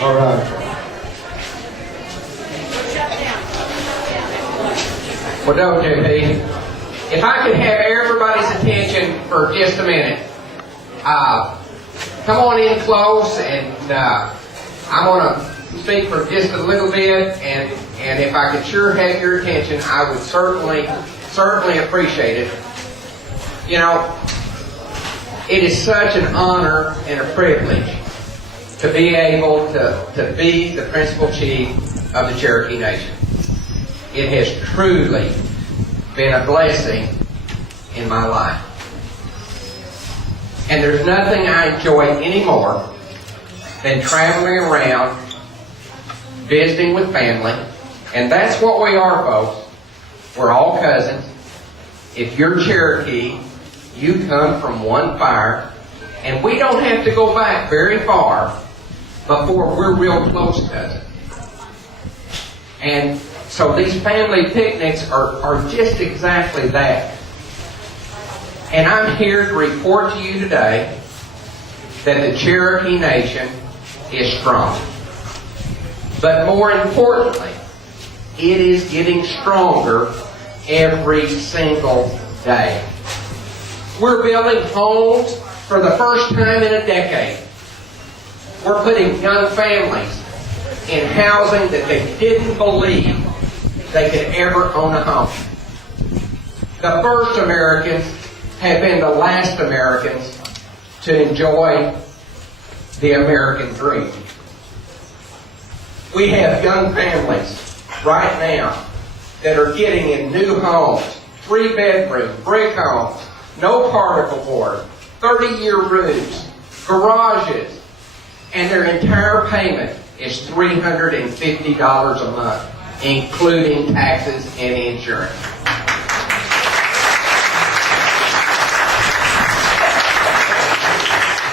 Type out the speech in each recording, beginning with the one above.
All right. Well, don't you, Pete? If I could have everybody's attention for just a minute. Come on in close, and I want to speak for just a little bit, and if I could sure have your attention, I would certainly appreciate it. You know, it is such an honor and a privilege to be able to be the principal chief of the Cherokee Nation. It has truly been a blessing in my life. And there's nothing I enjoy any more than traveling around, visiting with family. And that's what we are, folks. We're all cousins. If you're Cherokee, you come from one fire. And we don't have to go back very far before we're real close cousins. And so these family picnics are just exactly that. And I'm here to report to you today that the Cherokee Nation is strong. But more importantly, it is getting stronger every single day. We're building homes for the first time in a decade. We're putting young families in housing that they didn't believe they could ever own a home. The first Americans have been the last Americans to enjoy the American dream. We have young families right now that are getting in new homes, 3-bedroom, brick homes, no particle board, 30-year roofs, garages, and their entire payment is $350 a month, including taxes and insurance.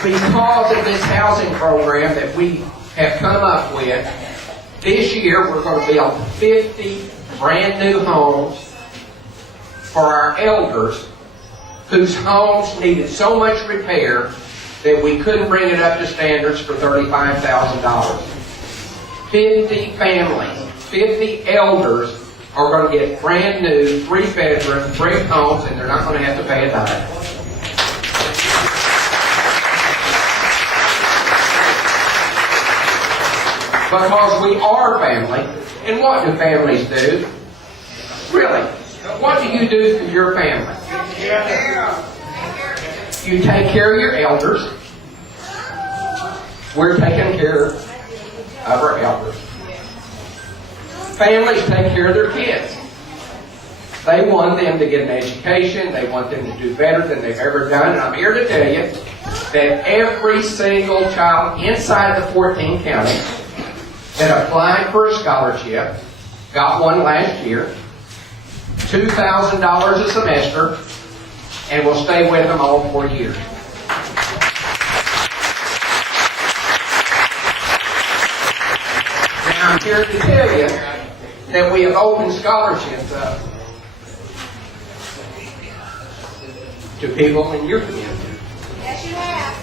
Because of this housing program that we have come up with, this year we're going to build 50 brand new homes for our elders whose homes needed so much repair that we couldn't bring it up to standards for $35,000. 50 families, 50 elders are going to get brand new 3-bedroom brick homes, and they're not going to have to pay a dime. Because we are family. And what do families do? Really, what do you do for your family? You take care of your elders. We're taking care of our elders. Families take care of their kids. They want them to get an education. They want them to do better than they've ever done. And I'm here to tell you that every single child inside of the 14 counties that applied for a scholarship, got one last year, $2,000 a semester, and will stay with them all 4 years. Now I'm here to tell you that we have opened scholarships up to people in your community. Yes, you have.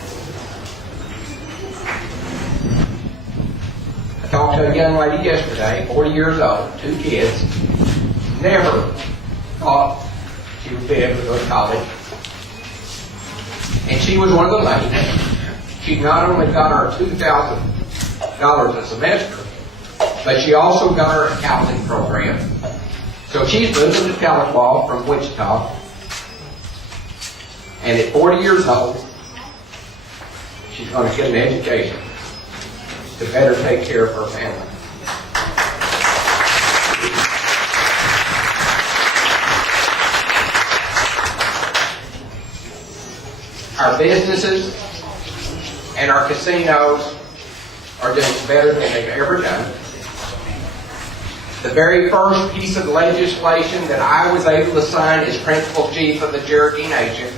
I talked to a young lady yesterday, 40 years old, 2 kids, never thought she would be able to go to college. And she was one of the ladies. She not only got her $2,000 a semester, but she also got her a housing program. So she's moving to Tahlequah from Wichita. And at 40 years old, she's going to get an education to better take care of her family. Our businesses and our casinos are doing better than they've ever done. The very first piece of legislation that I was able to sign as principal chief of the Cherokee Nation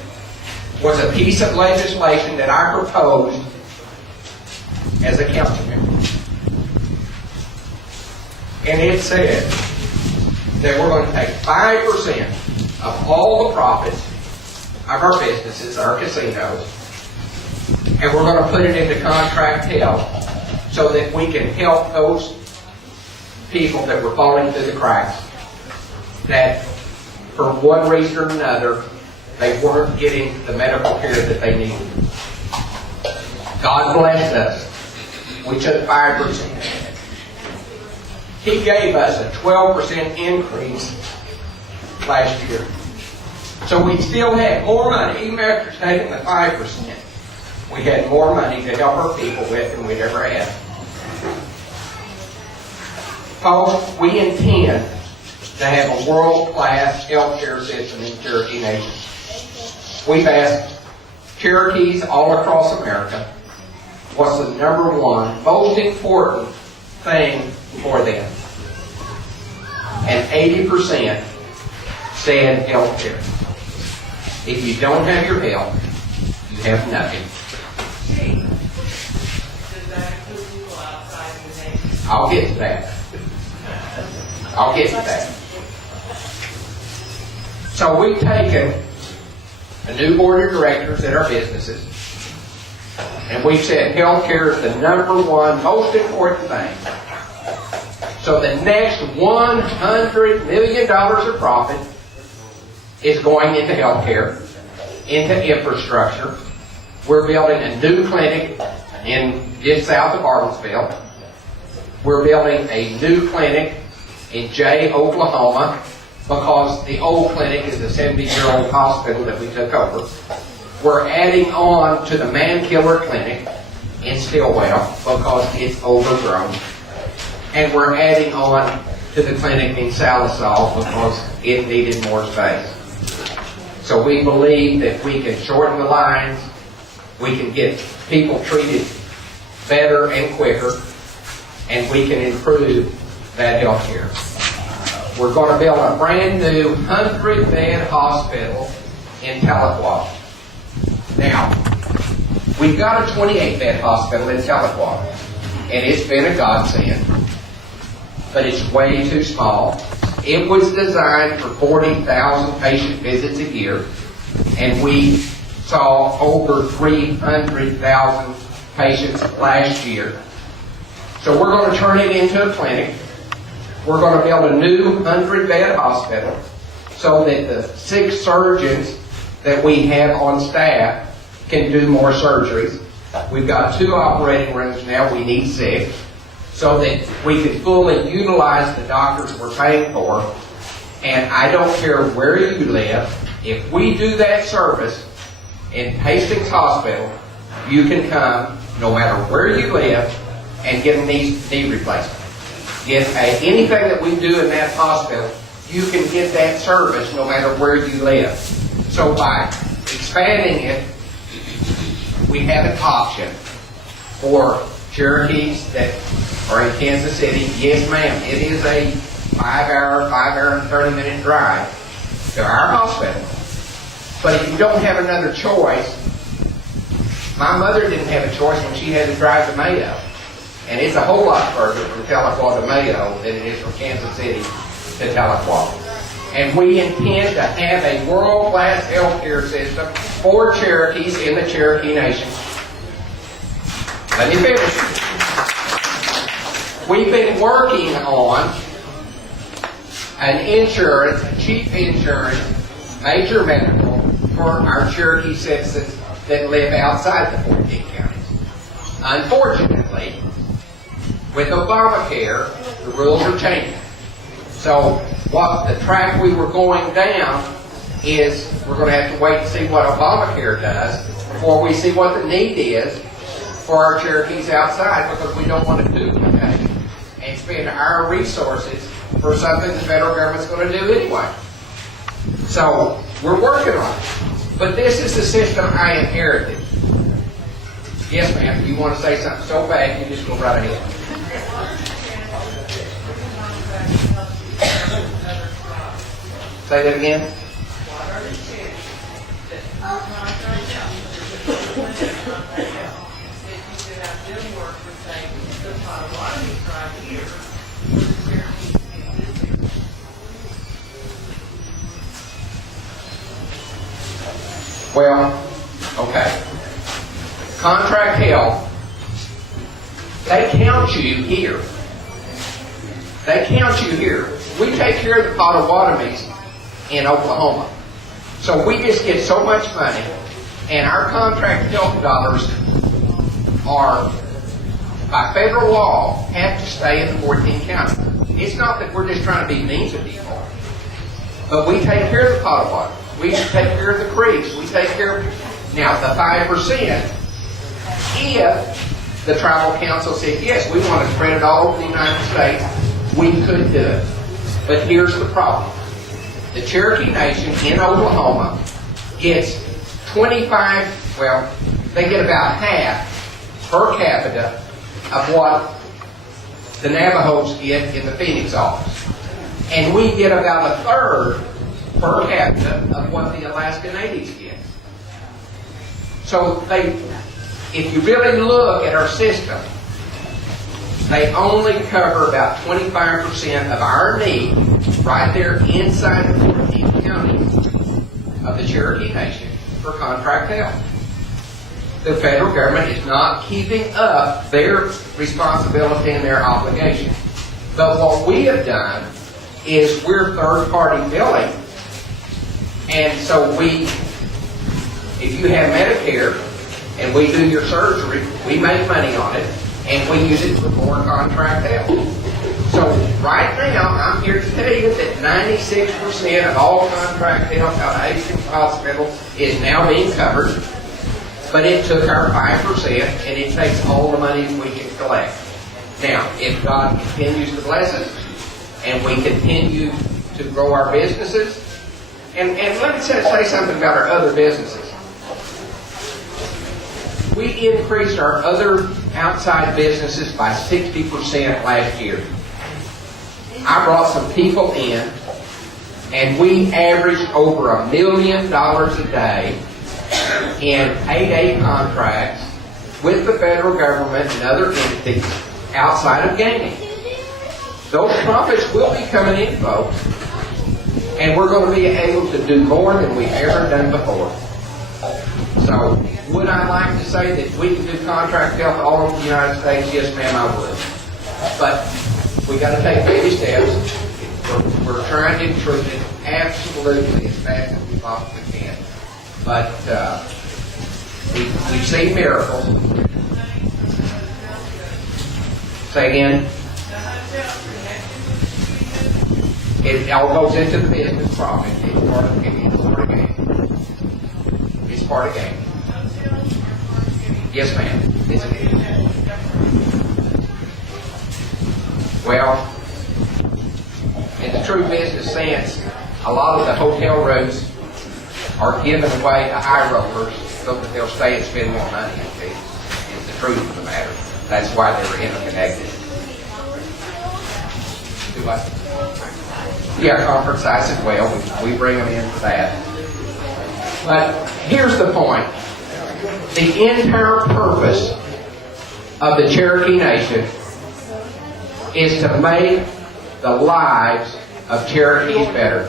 was a piece of legislation that I proposed as a council member. And it said that we're going to take 5% of all the profits of our businesses, our casinos, and we're going to put it into contract health so that we can help those people that were falling through the cracks, that for one reason or another, they weren't getting the medical care that they needed. God blessed us. We took 5%. He gave us a 12% increase last year. So we still had more money, even after taking the 5%. We had more money to help our people with than we'd ever had. Folks, we intend to have a world-class healthcare system in Cherokee Nation. We've asked Cherokees all across America what's the number one most important thing for them. And 80% said health care. If you don't have your health, you have nothing. I'll get to that. So we've taken a new board of directors at our businesses, and we've said health care is the number one most important thing. So the next $100 million of profit is going into health care, into infrastructure. We're building a new clinic just south of Bartlesville. We're building a new clinic in Jay, Oklahoma, because the old clinic is a 70-year-old hospital that we took over. We're adding on to the Man Killer Clinic in Stillwell because it's overgrown. And we're adding on to the clinic in Salisal because it needed more space. So we believe that we can shorten the lines, we can get people treated better and quicker, and we can improve that health care. We're going to build a brand new 100-bed hospital in Tahlequah. Now, we've got a 28-bed hospital in Tahlequah, and it's been a godsend, but it's way too small. It was designed for 40,000 patient visits a year, and we saw over 300,000 patients last year. So we're going to turn it into a clinic. We're going to build a new 100-bed hospital so that the 6 surgeons that we have on staff can do more surgeries. We've got 2 operating rooms now. We need 6 so that we can fully utilize the doctors we're paying for. And I don't care where you live. If we do that service in Hastings Hospital, you can come no matter where you live and get a knee replacement. Get anything that we do in that hospital, you can get that service no matter where you live. So by expanding it, we have an option for Cherokees that are in Kansas City. Yes, ma'am, it is a 5-hour and 30-minute drive to our hospital. But if you don't have another choice, my mother didn't have a choice when she had to drive to Mayo. And it's a whole lot further from Tahlequah to Mayo than it is from Kansas City to Tahlequah. And we intend to have a world-class healthcare system for Cherokees in the Cherokee Nation. Let me finish. We've been working on an insurance, cheap insurance, major medical for our Cherokee citizens that live outside the 14 counties. Unfortunately, with Obamacare, the rules are changing. So what the track we were going down is we're going to have to wait and see what Obamacare does before we see what the need is for our Cherokees outside, because we don't want to duplicate and spend our resources for something the federal government's going to do anyway. So we're working on it. But this is the system I inherited. Yes, ma'am, if you want to say something so bad, you just go right ahead. Say that again. Well, okay. Contract health They count you here. They count you here. We take care of the Potawatomis in Oklahoma. So we just get so much money, and our contract health dollars are, by federal law, have to stay in the 14 counties. It's not that we're just trying to be mean to people, but we take care of the Potawatomis. We take care of the Creeks. We take care of, now, the 5%, if the tribal council said, yes, we want to spread it all over the United States, we could do it. But here's the problem. The Cherokee Nation in Oklahoma gets 25, well, they get about half per capita of what the Navajos get in the Phoenix office. And we get about a third per capita of what the Alaska Natives get. So if you really look at our system, they only cover about 25% of our need right there inside the 14 counties of the Cherokee Nation for contract health. The federal government is not keeping up their responsibility and their obligation. But what we have done is we're third-party billing. And so if you have Medicare and we do your surgery, we make money on it, and we use it for more contract health. So right now, I'm here to tell you that 96% of all contract health out of Hastings Hospital is now being covered, but it took our 5%, and it takes all the money we can collect. Now, if God continues to bless us, and we continue to grow our businesses, and let me say something about our other businesses. We increased our other outside businesses by 60% last year. I brought some people in, and we averaged over $1 million a day in 8A contracts with the federal government and other entities outside of gaming. Those profits will be coming in, folks, and we're going to be able to do more than we've ever done before. So, would I like to say that we can do contract health all over the United States? Yes, ma'am, I would. But we got to take baby steps. We're trying to improve it absolutely as fast as we possibly can. But we've seen miracles. Say again. It all goes into the business profit. It's part of the game. It's part of the game. It's part of the game. Yes, ma'am. It's a game. Well, in the true business sense, a lot of the hotel rooms are given away to high rollers so that they'll stay and spend more money. It's the truth of the matter. That's why they're interconnected. Do I? Yeah, conference sites as well. We bring them in for that. But here's the point. The entire purpose of the Cherokee Nation is to make the lives of Cherokees better.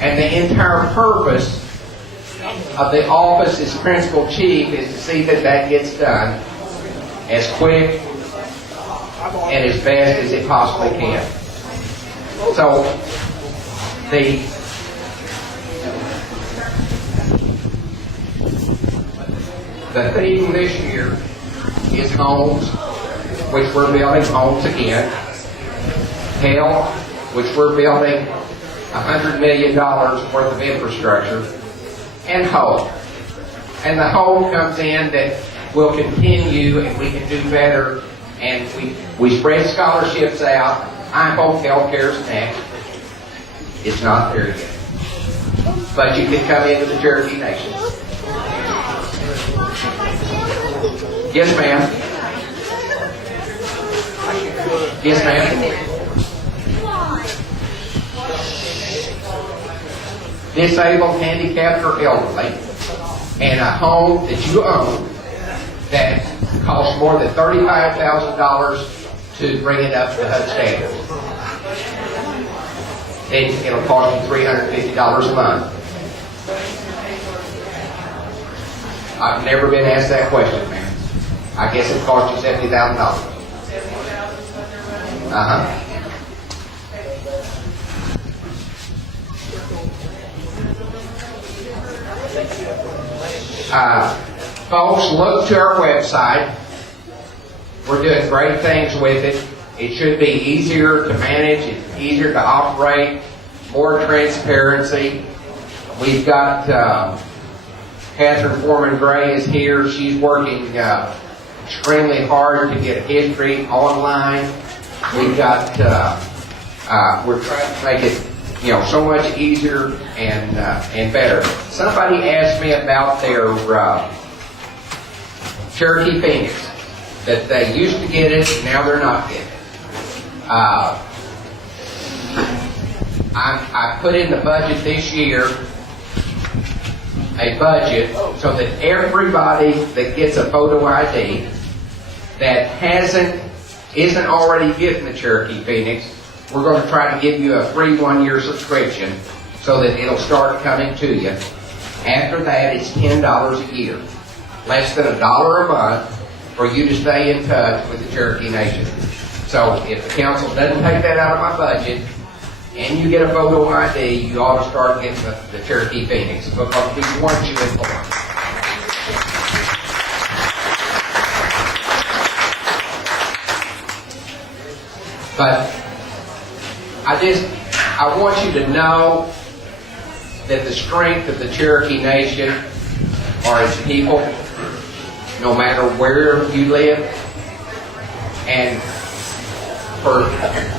And the entire purpose of the office as principal chief is to see that that gets done as quick and as fast as it possibly can. So, the theme this year is homes, which we're building homes again. Health, which we're building $100 million worth of infrastructure. And hope. And the hope comes in that we'll continue and we can do better, and we spread scholarships out. I hope healthcare's next. It's not there yet. But you can come into the Cherokee Nation. Yes, ma'am. Yes, ma'am. Disabled, handicapped, or elderly, and a home that you own that costs more than $35,000 to bring it up to HUD standards. It'll cost you $350 a month. I've never been asked that question, ma'am. I guess it cost you $70,000. Folks, look to our website. We're doing great things with it. It should be easier to manage, it's easier to operate, more transparency. We've got Catherine Foreman Gray is here. She's working extremely hard to get history online. We've got we're trying to make it so much easier and better. Somebody asked me about their Cherokee Phoenix, that they used to get it, now they're not getting it. I put in the budget this year a budget so that everybody that gets a photo ID that isn't already getting the Cherokee Phoenix, we're going to try to give you a free 1-year subscription so that it'll start coming to you. After that, it's $10 a year, less than $1 a month for you to stay in touch with the Cherokee Nation. So if the council doesn't take that out of my budget, and you get a photo ID, you ought to start getting the Cherokee Phoenix, because we want you informed. But I want you to know that the strength of the Cherokee Nation are its people, no matter where you live. And for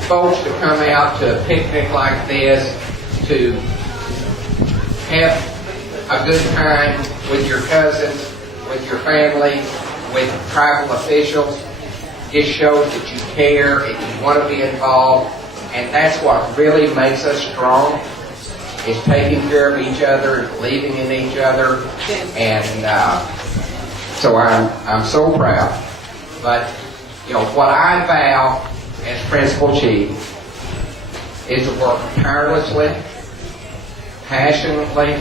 folks to come out to a picnic like this, to have a good time with your cousins, with your family, with tribal officials, just shows that you care and you want to be involved. And that's what really makes us strong, is taking care of each other and believing in each other. And so I'm so proud. But what I vow as Principal Chief is to work tirelessly, passionately,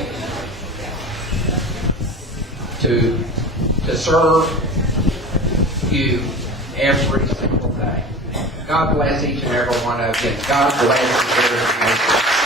to serve you every single day. God bless each and every one of you. God bless you.